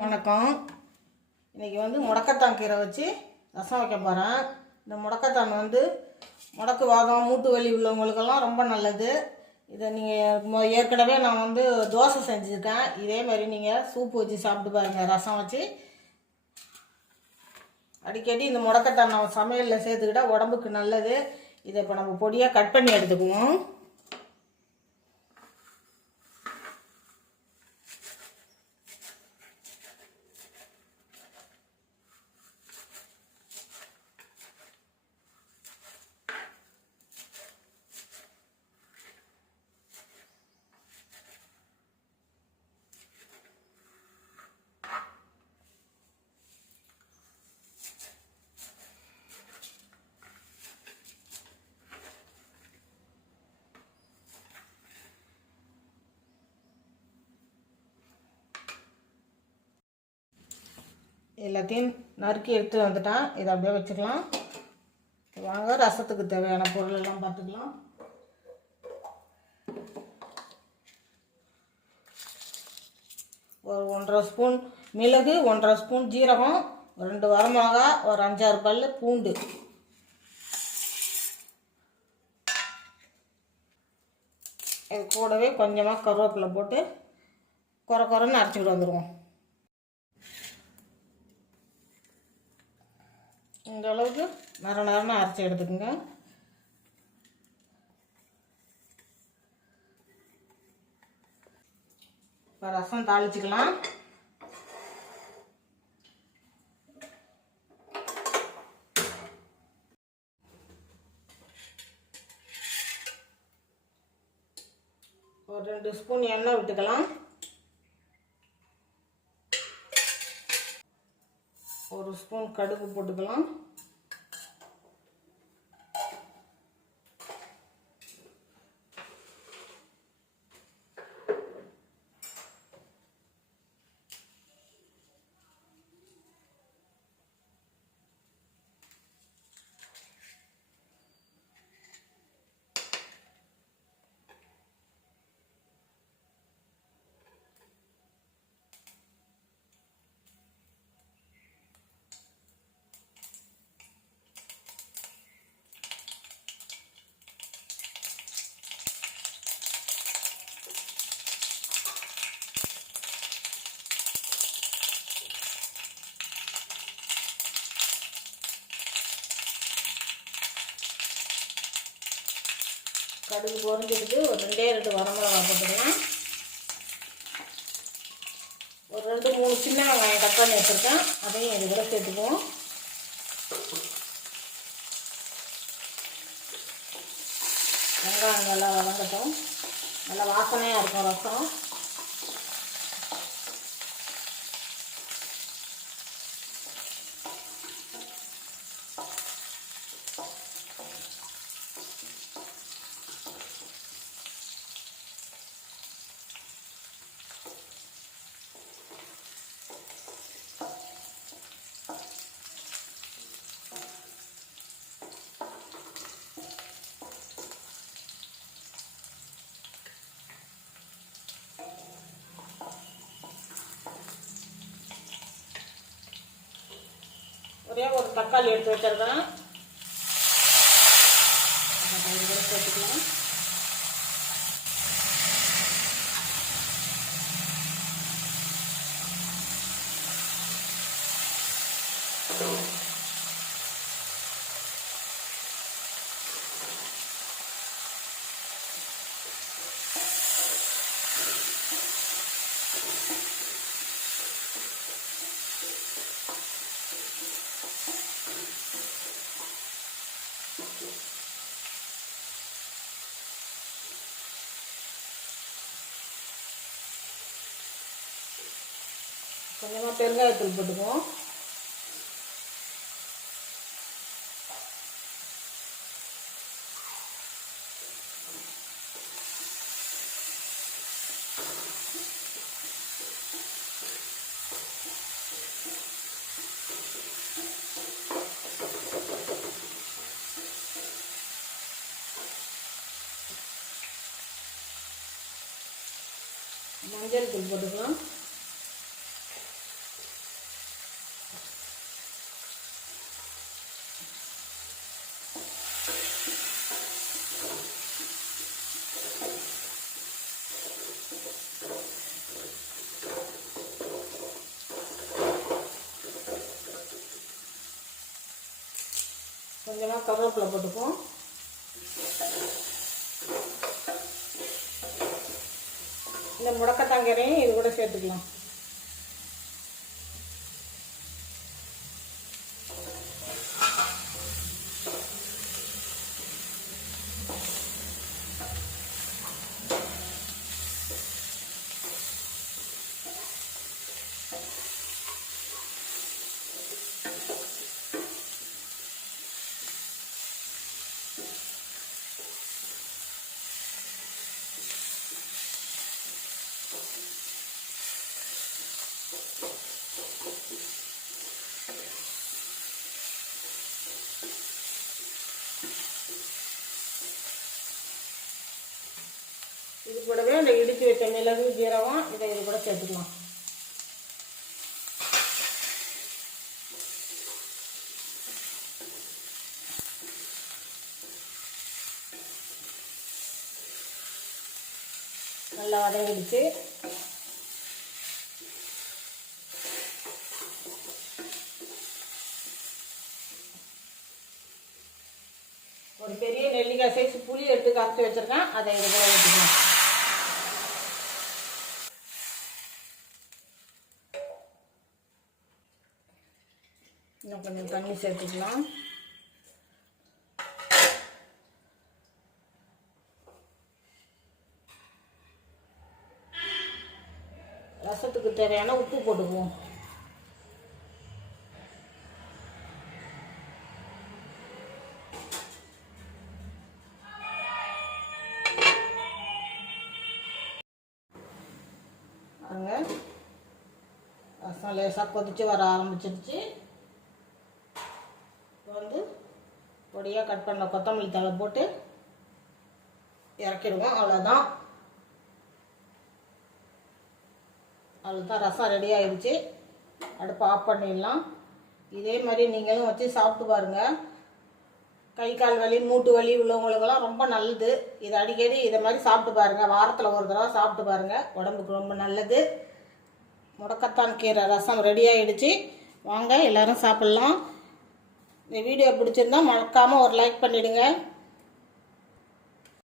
வணக்கம். இன்றைக்கி முடக்கத்தான் கீரை வச்சு ரசம் வைக்க போகிறேன். இந்த முடக்கத்தான் முடக்கு வாதம் மூட்டு வலி உள்ளவங்களுக்கெல்லாம் ரொம்ப நல்லது. இதை நீங்கள் ஏற்கனவே நான் தோசை செஞ்சுருக்கேன். இதே மாதிரி நீங்கள் சூப்பு வச்சு சாப்பிட்டு பாருங்கள். ரசம் வச்சு அடிக்கடி இந்த முடக்கத்தான் நம்ம சமையலில் சேர்த்துக்கிட்டால் உடம்புக்கு நல்லது. இதை இப்போ நம்ம பொடியாக கட் பண்ணி எடுத்துக்குவோம். எல்லாத்தையும் நறுக்கி எடுத்து வந்துட்டேன். இதை அப்படியே வச்சுக்கலாம். வாங்க ரசத்துக்கு தேவையான பொருள் எல்லாம் பார்த்துக்கலாம். ஒரு 1.5 ஸ்பூன் மிளகு, 1.5 ஸ்பூன் ஜீரகம், 2 வரமிளகா, ஒரு 5-6 பல் பூண்டு, இது கூடவே கொஞ்சமாக கருவேப்பிலை போட்டு குறைன்னு அரைச்சிக்கிட்டு வந்துடுவோம். இந்த அளவுக்கு நரன்னு அரைச்சி எடுத்துக்கோங்க. இப்போ ரசம் தாளிச்சிக்கலாம். ஒரு 2 ஸ்பூன் எண்ணெய் விட்டுக்கலாம். ஒரு ஸ்பூன் கடுகு போட்டுக்கலாம். கடுகு பொரிஞ்சிட்டு ஒரு 2 வரமிளகா போட்டுக்கலாம். ஒரு 2-3 சின்ன வெங்காயம் கட் பண்ணி வச்சுருக்கேன். அதையும் இது கூட சேர்த்துக்குவோம். வெங்காயம் நல்லா வதங்கட்டும். நல்லா வாசனையாக இருக்கும் ரசம். ஒரு தக்காளி எடுத்து வச்சிருக்கேன். தக்காளி கூட சேர்த்துக்கலாம். கொஞ்சமாக பெருங்காயத்தூள் போட்டுக்குவோம். மஞ்சள் தூள் போட்டுக்கலாம். கொஞ்சமாக கருவேப்பிலை போட்டுப்போம். இந்த முடக்கத்தாங்கரையும் இது கூட சேர்த்துக்கலாம். இது கூடவே இந்த இடித்து வச்ச மிளகு ஜீரகம் இதை இது கூட சேர்த்துக்கலாம். நல்லா வதங்கிடுச்சு. ஒரு பெரிய நெல்லிக்காய் சைஸ் புளி எடுத்து கரைச்சி வச்சிருக்கேன், அதை இது கூட ஊற்றிக்கலாம். இன்னும் கொஞ்சம் தண்ணி சேர்த்துக்கலாம். ரசத்துக்கு தேவையான உப்பு போட்டுக்குவோம். அங்கே ரசம் லேசாக கொதிச்சு வர ஆரம்பிச்சிருச்சு. வந்து பொடியாக கட் பண்ண கொத்தமல்லி தழை போட்டு இறக்கிடுவோம். அவ்வளோதான், ரசம் ரெடி ஆயிடுச்சு. அடுப்பை ஆஃப் பண்ணிடலாம். இதே மாதிரி நீங்களும் வச்சு சாப்பிட்டு பாருங்கள். கை கால் வலி மூட்டு வலி உள்ளவங்களுக்கெல்லாம் ரொம்ப நல்லது. இது அடிக்கடி இதை மாதிரி சாப்பிட்டு பாருங்கள். வாரத்தில் ஒரு தடவை சாப்பிட்டு பாருங்கள், உடம்புக்கு ரொம்ப நல்லது. முடக்கத்தான் கீரை ரசம் ரெடி ஆகிடுச்சு. வாங்க எல்லோரும் சாப்பிட்லாம். இந்த வீடியோ பிடிச்சிருந்தா மறக்காமல் ஒரு லைக் பண்ணிவிடுங்க.